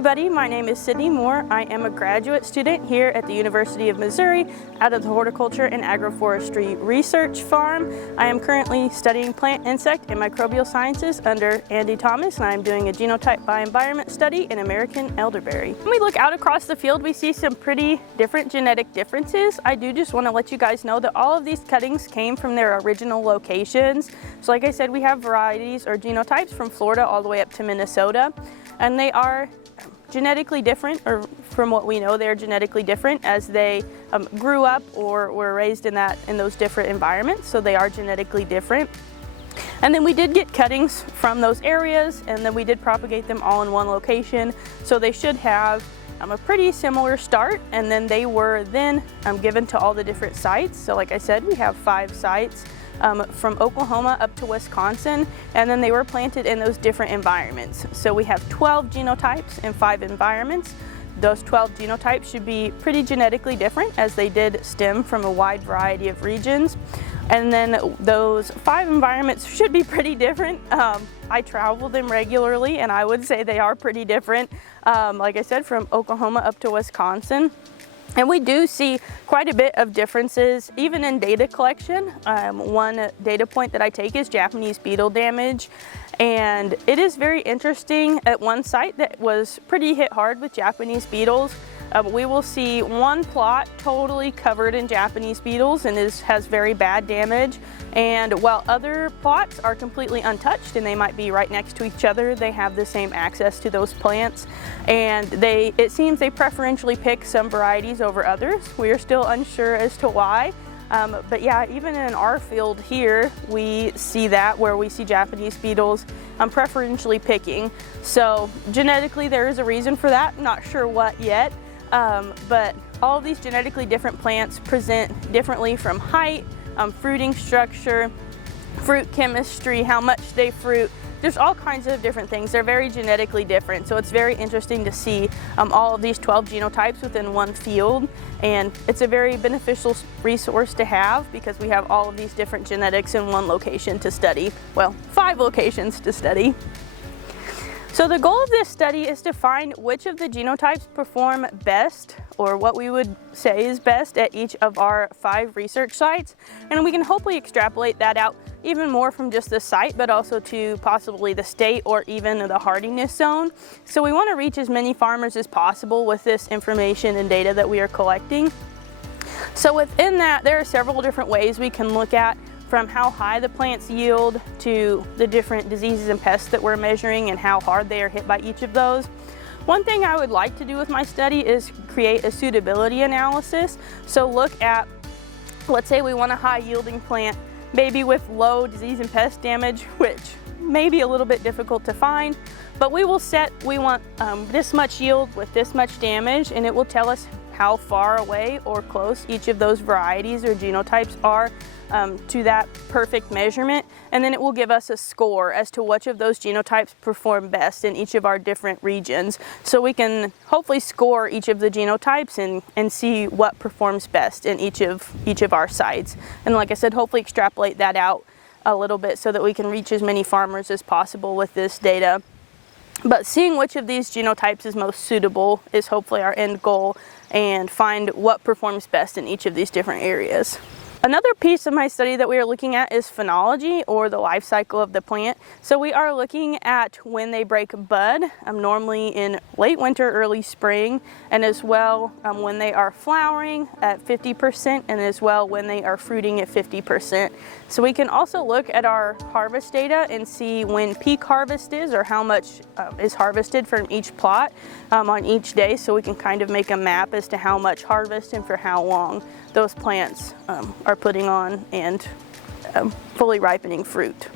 everybody, my name is Sydney Moore. I am a graduate student here at the University of Missouri out of the Horticulture and Agroforestry Research Farm. I am currently studying plant, insect, and microbial sciences under Andy Thomas, and I am doing a genotype by environment study in American Elderberry. When we look out across the field, we see some pretty different genetic differences. I do just want to let you guys know that all of these cuttings came from their original locations. So like I said, we have varieties or genotypes from Florida all the way up to Minnesota, and they are genetically different, or from what we know, they're genetically different as they grew up or were raised in those different environments, so they are genetically different. And then we did get cuttings from those areas, and then we did propagate them all in one location, so they should have a pretty similar start, and then they were then given to all the different sites. So like I said, we have 5 sites from Oklahoma up to Wisconsin, and then they were planted in those different environments. So we have 12 genotypes in 5 environments. Those 12 genotypes should be pretty genetically different as they did stem from a wide variety of regions. And then those 5 environments should be pretty different. I travel them regularly, and I would say they are pretty different. Like I said, from Oklahoma up to Wisconsin. And we do see quite a bit of differences even in data collection. One data point that I take is Japanese beetle damage. And it is very interesting at one site that was pretty hit hard with Japanese beetles. We will see one plot totally covered in Japanese beetles and has very bad damage. And while other plots are completely untouched and they might be right next to each other, they have the same access to those plants. And it seems they preferentially pick some varieties over others. We are still unsure as to why. But yeah, even in our field here, we see that where we see Japanese beetles preferentially picking. So genetically, there is a reason for that. Not sure what yet. But all of these genetically different plants present differently from height, fruiting structure, fruit chemistry, how much they fruit. There's all kinds of different things. They're very genetically different. So it's very interesting to see all of these 12 genotypes within one field. And it's a very beneficial resource to have because we have all of these different genetics in one location to study. Well, 5 locations to study. So the goal of this study is to find which of the genotypes perform best, or what we would say is best, at each of our 5 research sites. And we can hopefully extrapolate that out even more from just the site, but also to possibly the state or even the hardiness zone. So we want to reach as many farmers as possible with this information and data that we are collecting. So within that, there are several different ways we can look at, from how high the plants yield to the different diseases and pests that we're measuring and how hard they are hit by each of those. One thing I would like to do with my study is create a suitability analysis. So look at, let's say we want a high yielding plant, maybe with low disease and pest damage, which may be a little bit difficult to find, but we want this much yield with this much damage, and it will tell us how far away or close each of those varieties or genotypes are to that perfect measurement, and then it will give us a score as to which of those genotypes perform best in each of our different regions. So we can hopefully score each of the genotypes and see what performs best in each of our sites. And like I said, hopefully extrapolate that out a little bit so that we can reach as many farmers as possible with this data. But seeing which of these genotypes is most suitable is hopefully our end goal, and find what performs best in each of these different areas. Another piece of my study that we are looking at is phenology, or the life cycle of the plant. So we are looking at when they break bud, normally in late winter, early spring, and as well when they are flowering at 50%, and as well when they are fruiting at 50%. So we can also look at our harvest data and see when peak harvest is, or how much is harvested from each plot on each day, so we can kind of make a map as to how much harvest and for how long those plants are putting on and fully ripening fruit.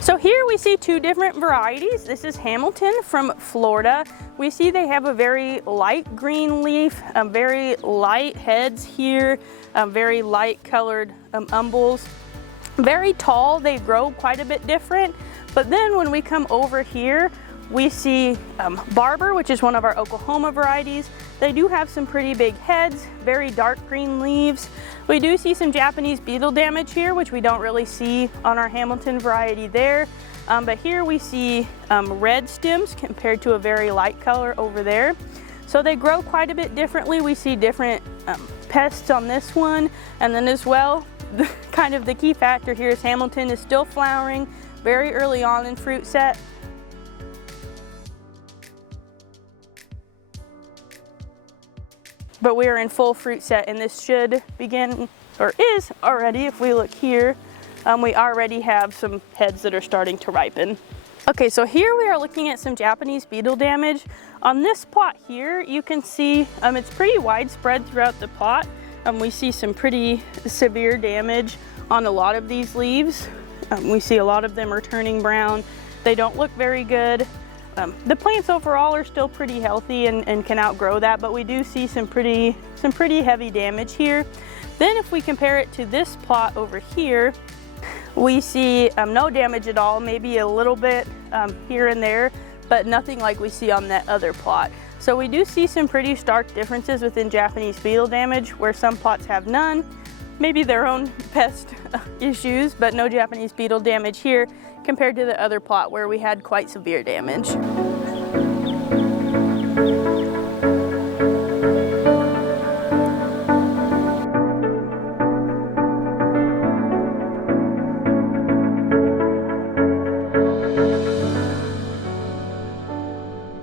So here we see 2 different varieties. This is Hamilton from Florida. We see they have a very light green leaf, very light heads here, very light colored umbels. Very tall, they grow quite a bit different. But then when we come over here, we see Barber, which is one of our Oklahoma varieties. They do have some pretty big heads, very dark green leaves. We do see some Japanese beetle damage here, which we don't really see on our Hamilton variety there. but here we see red stems compared to a very light color over there. So they grow quite a bit differently. We see different pests on this one, and then as well, kind of the key factor here is Hamilton is still flowering very early on in fruit set. But we are in full fruit set, and this should begin, or is already, if we look here, we already have some heads that are starting to ripen. Okay, so here we are looking at some Japanese beetle damage. On this plot here, you can see it's pretty widespread throughout the plot. We see some pretty severe damage on a lot of these leaves. We see a lot of them are turning brown. They don't look very good. The plants overall are still pretty healthy and can outgrow that, but we do see some pretty heavy damage here. Then if we compare it to this plot over here, we see no damage at all, maybe a little bit here and there, but nothing like we see on that other plot. So we do see some pretty stark differences within Japanese beetle damage, where some plots have none, maybe their own pest issues, but no Japanese beetle damage here compared to the other plot where we had quite severe damage.